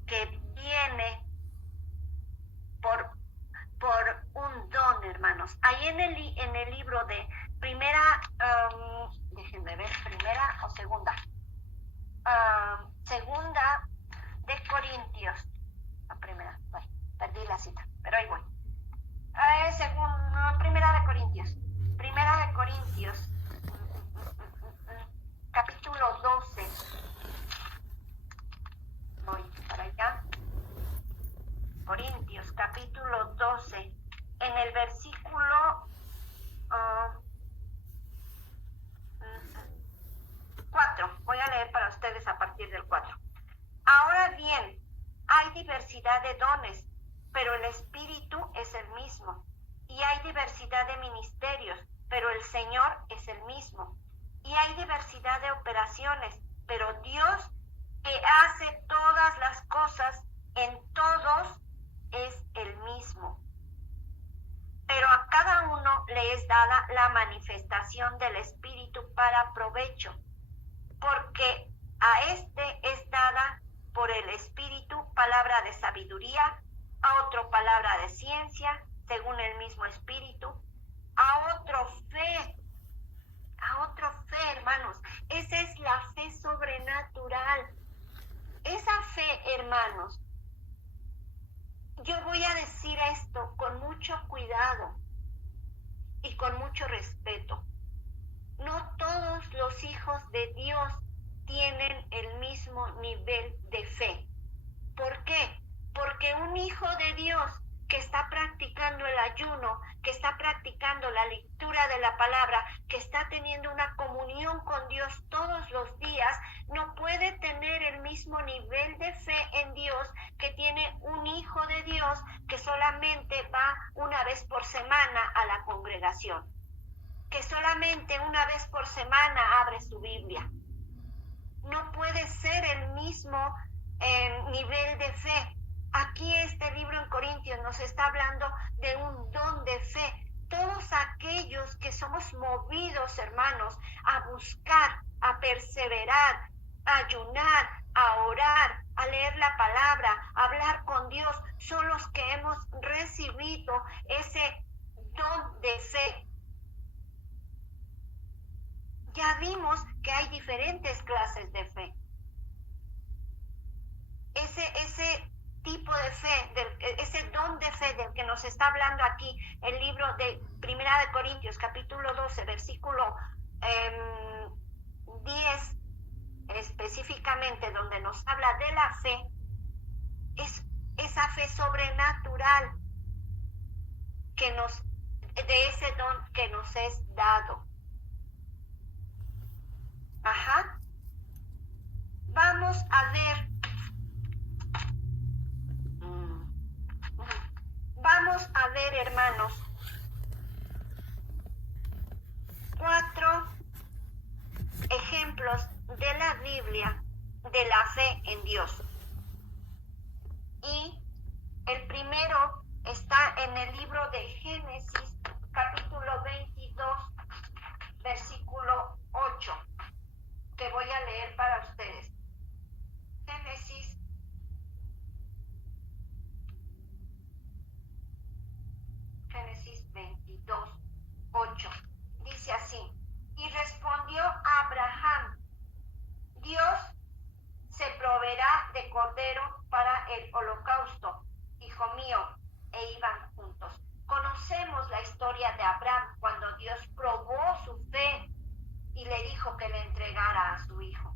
que viene por un don, hermanos. Ahí en el libro de primera o segunda de Corintios, la primera, perdí la cita, pero ahí voy. Primera de Corintios, capítulo 12. Voy para allá. Corintios, capítulo 12, en el versículo 4. Voy a leer para ustedes a partir del 4. Ahora bien, hay diversidad de dones, pero el Espíritu es el mismo. Y hay diversidad de ministerios, pero el Señor es el mismo. Y hay diversidad de operaciones, pero Dios, que hace todas las cosas en todos, es el mismo. Pero a cada uno le es dada la manifestación del Espíritu para provecho, porque a este es dada por el Espíritu palabra de sabiduría, a otro palabra de ciencia, según el mismo Espíritu, a otro fe, hermanos. Esa es la fe sobrenatural. Esa fe, hermanos, yo voy a decir esto con mucho cuidado y con mucho respeto. No todos los hijos de Dios tienen el mismo nivel de fe. ¿Por qué? Porque un hijo de Dios que está practicando el ayuno, que está practicando la lectura de la palabra, que está teniendo una comunión con Dios todos los días, no puede tener el mismo nivel de fe en Dios que tiene un hijo de Dios que solamente va una vez por semana a la congregación, que solamente una vez por semana abre su Biblia. No puede ser el mismo nivel de fe. Aquí este libro en Corintios nos está hablando de un don de fe. Todos aquellos que somos movidos, hermanos, a buscar, a perseverar, a ayunar, a orar, a leer la palabra, a hablar con Dios, son los que hemos recibido ese don de fe. Ya vimos que hay diferentes clases de fe. Ese tipo de fe, ese don de fe del que nos está hablando aquí el libro de Primera de Corintios, capítulo 12, versículo 10, específicamente, donde nos habla de la fe, es esa fe sobrenatural de ese don que nos es dado. Vamos a ver, hermanos, 4 ejemplos de la Biblia de la fe en Dios. Y el primero está en el libro de Génesis, capítulo 22, versículo 8, que voy a leer para ustedes. Génesis 22, 8. Dice así: y respondió Abraham: Dios se proveerá de cordero para el holocausto, hijo mío. E iban juntos. Conocemos la historia de Abraham cuando Dios probó su fe y le dijo que le entregara a su hijo.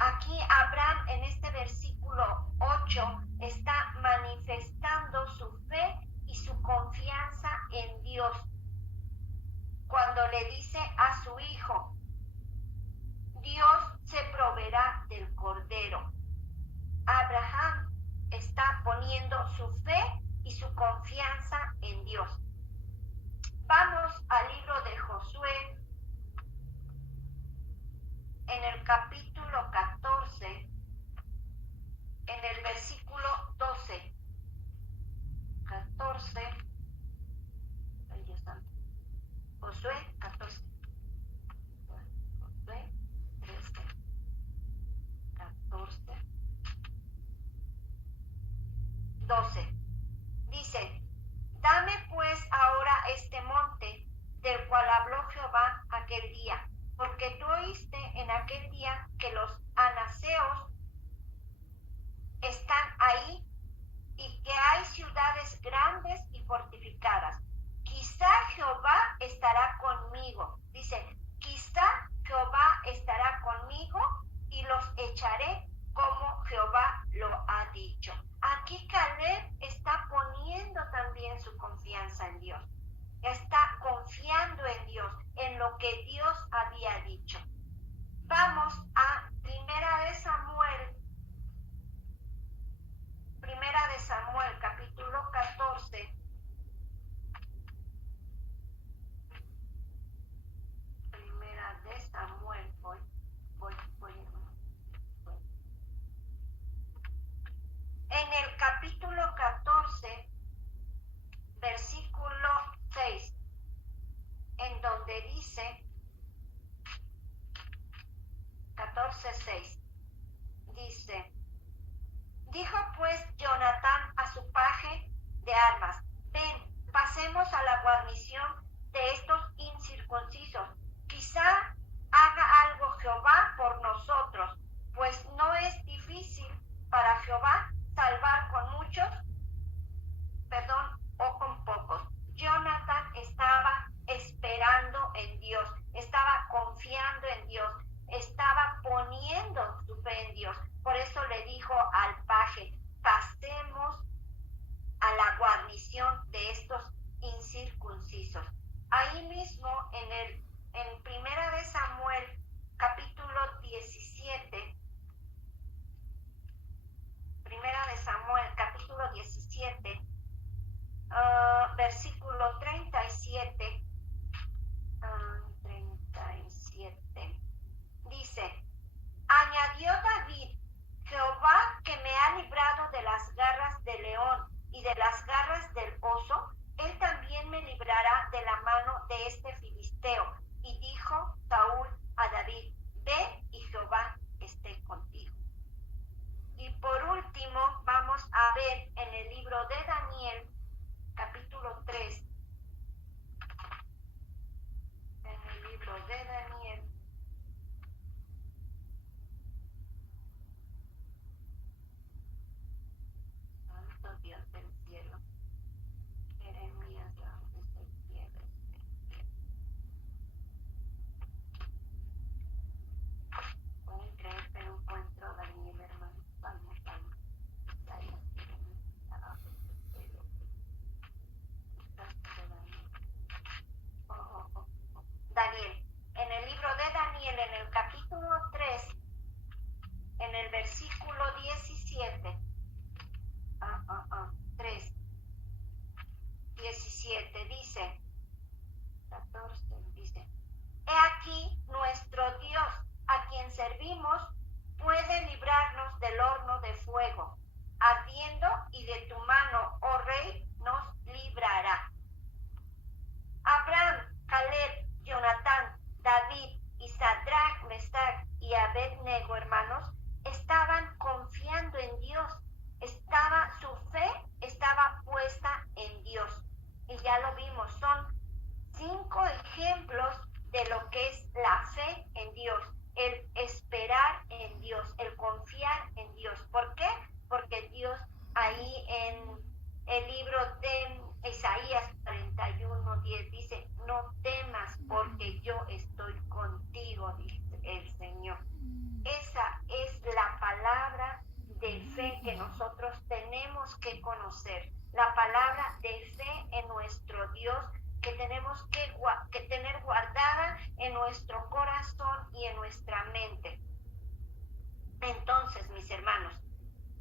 Aquí Abraham, en este versículo 8, está manifestando su fe y su confianza en Dios cuando le dice a su hijo: Dios se proveerá del cordero. Abraham está poniendo su fe y su confianza en Dios. Vamos al libro de Josué, en el capítulo 14, vamos a Primera de Samuel, capítulo 14. Primera de Samuel, voy. En el capítulo 14, versículo 6, en donde dice, 14:6, dice: dijo pues Jonatán a su paje de armas: ven, pasemos a la guarnición de estos incircuncisos, quizá haga algo Jehová por nosotros, pues no es difícil para Jehová salvar con muchos, o con pocos. Jonatán estaba esperando en Dios, estaba confiando en Dios, estaba poniendo su fe en Dios. Por eso le dijo al paje: pasemos a la guarnición de estos incircuncisos. Ahí mismo en Primera de Samuel, capítulo 17, Primera de Samuel, capítulo 17, versículo 37, dice: añadió David: Jehová, que me ha librado de las garras del león y de las garras del oso, él también me librará de la mano de este filisteo. Y dijo Saúl a David: ve, y Jehová esté contigo. Y por último vamos a ver en el libro de Daniel, capítulo 3, en el libro de Daniel, santo Dios del cielo, Jeremías, ¿dónde está el cielo? Pueden creer que no encuentro Daniel, hermano. Vamos. Daniel, en el libro de Daniel, en el capítulo 3, en el versículo 17, 3, 17, dice, 14, dice: he aquí nuestro Dios, a quien servimos, puede librarnos del horno de fuego ardiendo, y de tu mano, oh rey, nos librará. Abraham, Caleb, Jonatán, David y Sadrach, Mesach y Abednego, hermanos, estaban confiando en Dios. Su fe estaba puesta en Dios. Y ya lo vimos, son 5 ejemplos de lo que es la fe en Dios, el esperar en Dios, el confiar en Dios. ¿Por qué? Porque Dios, ahí en el libro de Isaías 41:10, dice: no temas, porque yo estoy contigo, dice el Señor. Esa es la palabra de fe que nosotros tenemos que conocer, la palabra de fe en nuestro Dios, que tenemos que tener guardada en nuestro corazón y en nuestra mente. Entonces, mis hermanos,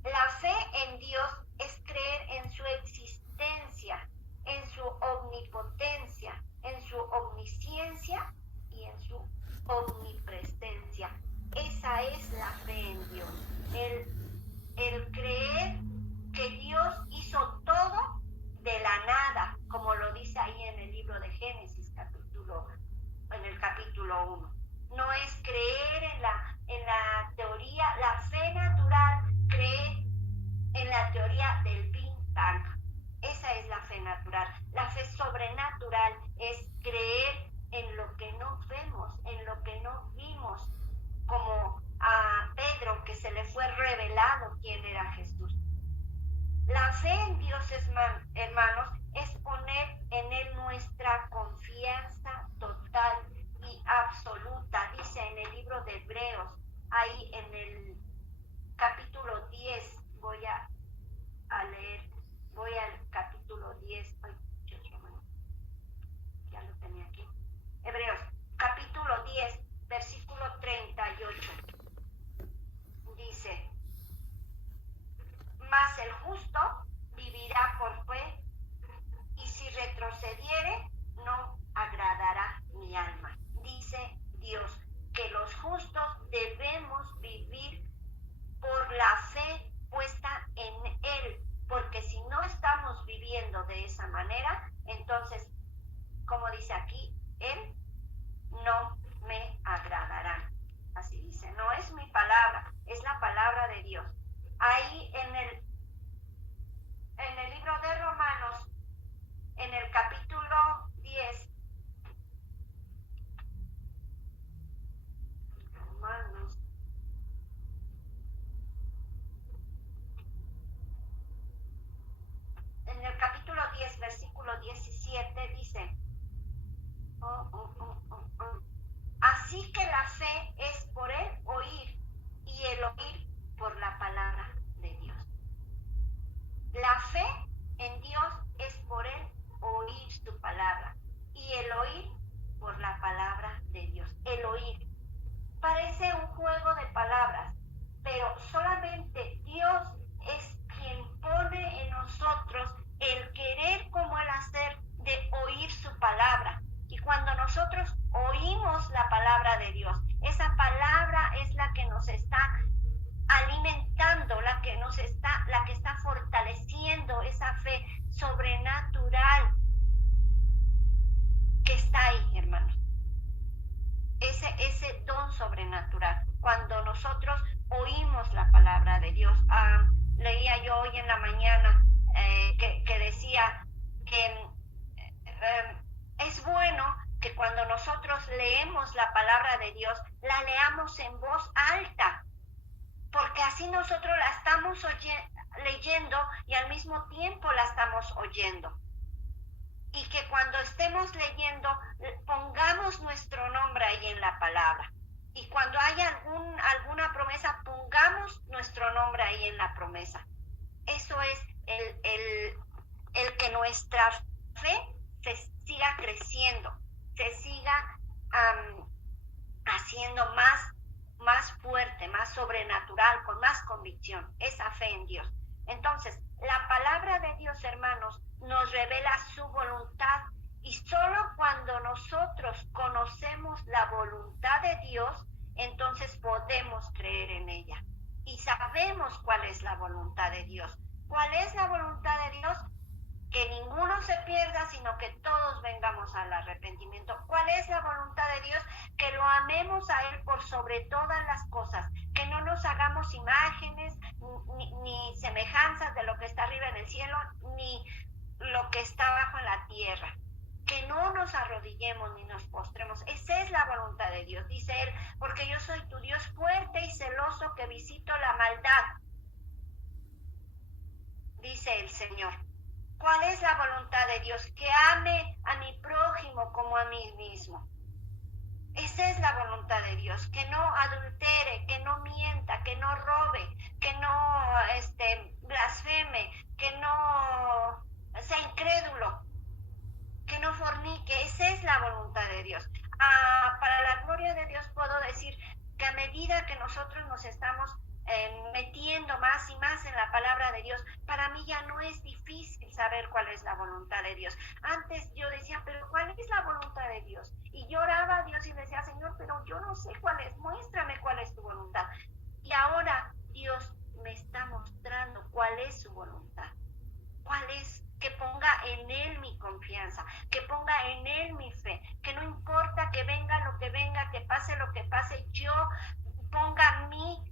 la fe en Dios es creer en su existencia, en su omnipotencia, en su omnisciencia y en su omnipresencia. Esa es la fe en Dios, el creer que Dios hizo todo de la nada, como lo dice ahí en el libro de Génesis, en el capítulo 1. No es creer en la teoría, la fe natural, creer en la teoría del Big Bang. Esa es la fe natural. La fe sobrenatural es creer en lo que no vemos, en lo que no vimos, como a Pedro, que se le fue revelado quién era Jesús. La fe en Dios, hermanos, es poner en Él nuestra confianza total y absoluta. Dice en el libro de Hebreos, ahí en el capítulo 10, voy al capítulo 10, ya lo tenía aquí. Hebreos, capítulo 10, versículo 38, 7 dice, así que la fe es por el oír y el oír por la palabra de Dios. La fe en Dios es por el oír su palabra y el oír por la palabra de Dios. El oír parece un juego de palabras, pero solamente Dios es quien pone en nosotros el querer como el hacer de oír su palabra. Y cuando nosotros oímos la palabra de Dios, esa palabra es la que nos está alimentando, la que está fortaleciendo esa fe sobrenatural que está ahí, hermanos. Ese don sobrenatural, cuando nosotros oímos la palabra de Dios. Leía yo hoy en la mañana que decía que es bueno que cuando nosotros leemos la palabra de Dios, la leamos en voz alta, porque así nosotros la estamos leyendo y al mismo tiempo la estamos oyendo. Y que cuando estemos leyendo, pongamos nuestro nombre ahí en la palabra. Y cuando haya alguna promesa, pongamos nuestro nombre ahí en la promesa. Eso es el que nuestra fe se siga creciendo, se siga haciendo más fuerte, más sobrenatural, con más convicción, esa fe en Dios. Entonces, la palabra de Dios, hermanos, nos revela su voluntad, y solo cuando nosotros conocemos la voluntad de Dios, entonces podemos creer en ella. Y sabemos cuál es la voluntad de Dios. ¿Cuál es la voluntad de Dios? Que ninguno se pierda, sino que todos vengamos al arrepentimiento. ¿Cuál es la voluntad de Dios? Que lo amemos a Él por sobre todas las cosas, que no nos hagamos imágenes ni semejanzas de lo que está arriba en el cielo, ni lo que está abajo en la tierra. Que no nos arrodillemos ni nos postremos. Esa es la voluntad de Dios, dice Él, porque yo soy tu Dios fuerte y celoso, que visito la maldad, dice el Señor. ¿Cuál es la voluntad de Dios? Que ame a mi prójimo como a mí mismo. Esa es la voluntad de Dios, que no adultere, que no mienta, que no robe, que no blasfeme, que no sea incrédulo, que no fornique. Esa es la voluntad de Dios. Para la gloria de Dios puedo decir que a medida que nosotros nos estamos metiendo más y más en la palabra de Dios, para mí ya no es difícil saber cuál es la voluntad de Dios. Antes yo decía, pero ¿cuál es la voluntad de Dios? Y lloraba a Dios y decía, Señor, pero yo no sé cuál es, muéstrame cuál es tu voluntad. Y ahora Dios me está mostrando cuál es su voluntad. ¿Cuál es? Que ponga en Él mi confianza, que ponga en Él mi fe, que no importa que venga lo que venga, que pase lo que pase, yo ponga mi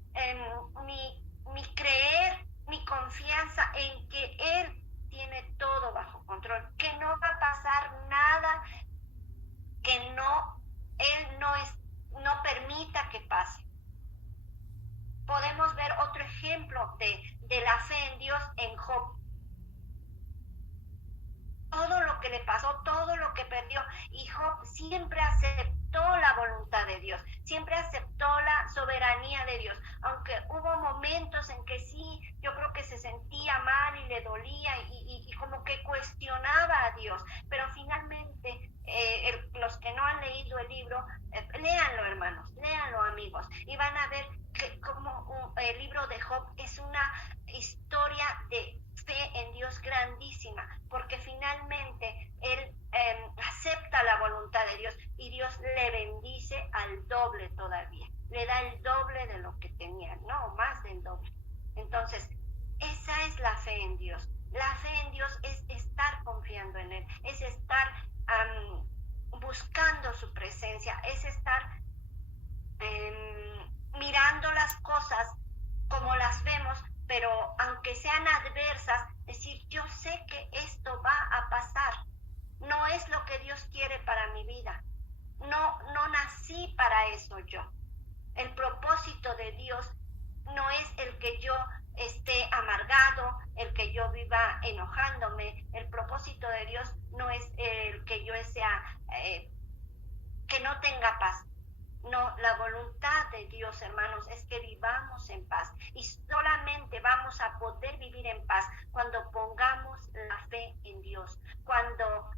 creer, mi confianza en que Él tiene todo bajo control, que no va a pasar nada que Él no permita que pase. Podemos ver otro ejemplo de la fe en Dios en Job. Todo lo que le pasó, todo lo que perdió, y Job siempre aceptó la voluntad de Dios, siempre aceptó la soberanía de Dios, aunque hubo momentos en que sí, yo creo que se sentía mal y le dolía y como que cuestionaba a Dios, pero finalmente los que no han leído el libro, léanlo, hermanos, léanlo, amigos, y van a ver que como el libro de Job es una historia de fe en Dios grandísima, porque finalmente él acepta la voluntad de Dios y Dios le bendice al doble todavía, le da el doble de lo que tenía, no, más del doble. Entonces, esa es la fe en Dios. La fe en Dios es estar confiando en Él, es estar buscando su presencia, es estar mirando las cosas como las vemos, pero aunque sean adversas, decir, yo sé que esto va a pasar. No es lo que Dios quiere para mi vida. No nací para eso yo. El propósito de Dios no es el que yo esté amargado, el que yo viva enojándome. El propósito de Dios no es el que yo sea, que no tenga paz. No, la voluntad de Dios, hermanos, es que vivamos en paz. Y solamente vamos a poder vivir en paz cuando pongamos la fe en Dios, cuando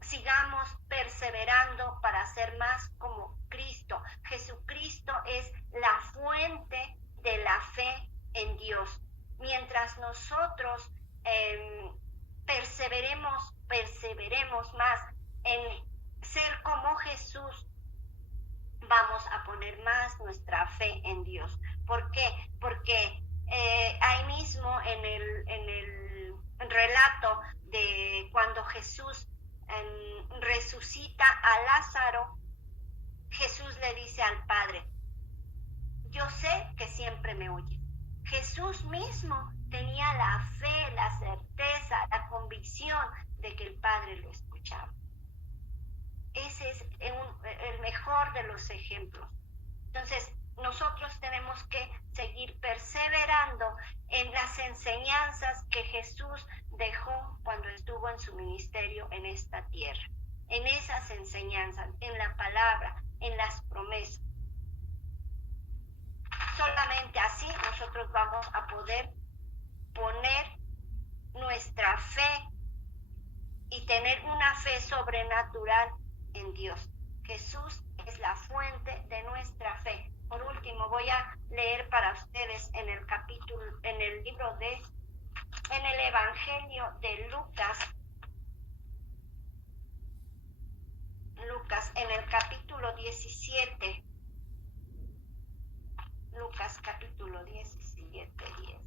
sigamos perseverando para ser más como Cristo. Jesucristo es la fuente de la fe en Dios. Mientras nosotros perseveremos más en ser como Jesús, vamos a poner más nuestra fe en Dios. ¿Por qué? Porque ahí mismo en el relato de cuando Jesús resucita a Lázaro, Jesús le dice al Padre: yo sé que siempre me oyes. Jesús mismo tenía la fe, la certeza, la convicción de que el Padre lo escuchaba. Ese es el mejor de los ejemplos. Entonces, nosotros tenemos que seguir perseverando en las enseñanzas que Jesús dejó cuando estuvo en su ministerio en esta tierra. En esas enseñanzas, en la palabra, en las promesas. Solamente así nosotros vamos a poder poner nuestra fe y tener una fe sobrenatural en Dios. Jesús es la fuente de nuestra fe. Por último, voy a leer para ustedes en el Evangelio de Lucas, en el capítulo 17. Lucas capítulo 17, 10.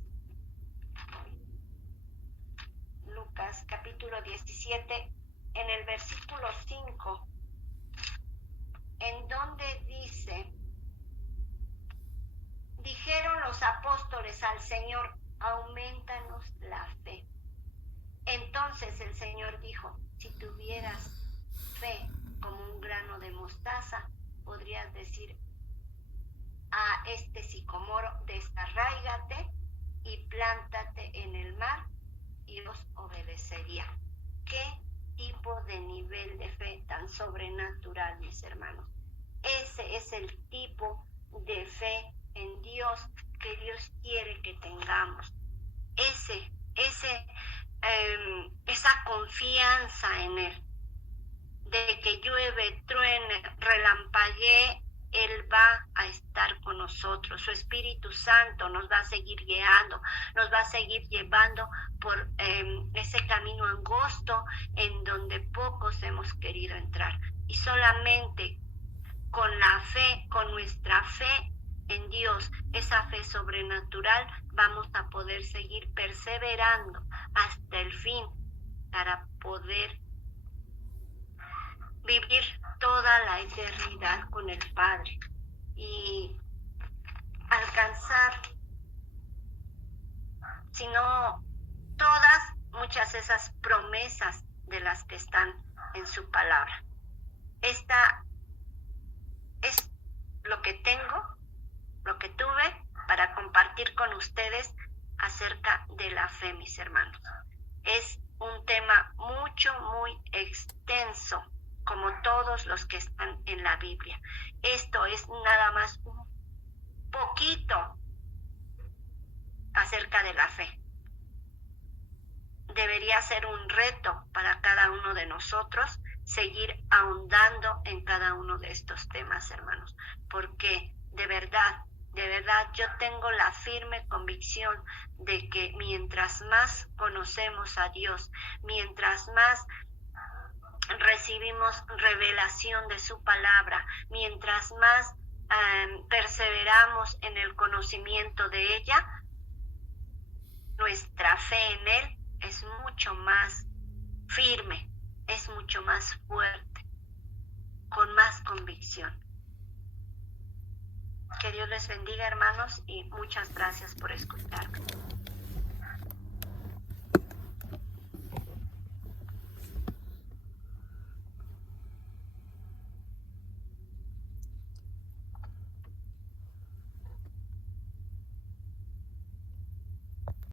Lucas capítulo 17, en el versículo 5, en donde dice: dijeron los apóstoles al Señor: aumentanos la fe. Entonces el Señor dijo: si tuvieras fe como un grano de mostaza, podrías decir a este sicomoro: desarráigate y plántate en el mar, y os obedecería. ¿Qué tipo de nivel de fe tan sobrenatural, mis hermanos? Ese es el tipo de fe en Dios que Dios quiere que tengamos. Esa confianza en Él, de que llueve, truene, relampaguee, Él va a estar con nosotros. Su Espíritu Santo nos va a seguir guiando, nos va a seguir llevando por ese camino angosto en donde pocos hemos querido entrar. Y solamente con la fe, con nuestra fe en Dios, esa fe sobrenatural, vamos a poder seguir perseverando hasta el fin para poder vivir toda la eternidad con el Padre y alcanzar, si no todas, muchas de esas promesas de las que están en su palabra. Esta es lo que tengo, lo que tuve para compartir con ustedes acerca de la fe, mis hermanos. Es un tema muy extenso, como todos los que están en la Biblia. Esto es nada más un poquito acerca de la fe. Debería ser un reto para cada uno de nosotros seguir ahondando en cada uno de estos temas, hermanos, porque de verdad yo tengo la firme convicción de que mientras más conocemos a Dios, mientras más recibimos revelación de su palabra, mientras más perseveramos en el conocimiento de ella, nuestra fe en Él es mucho más firme, es mucho más fuerte, con más convicción. Que Dios les bendiga, hermanos, y muchas gracias por escucharme.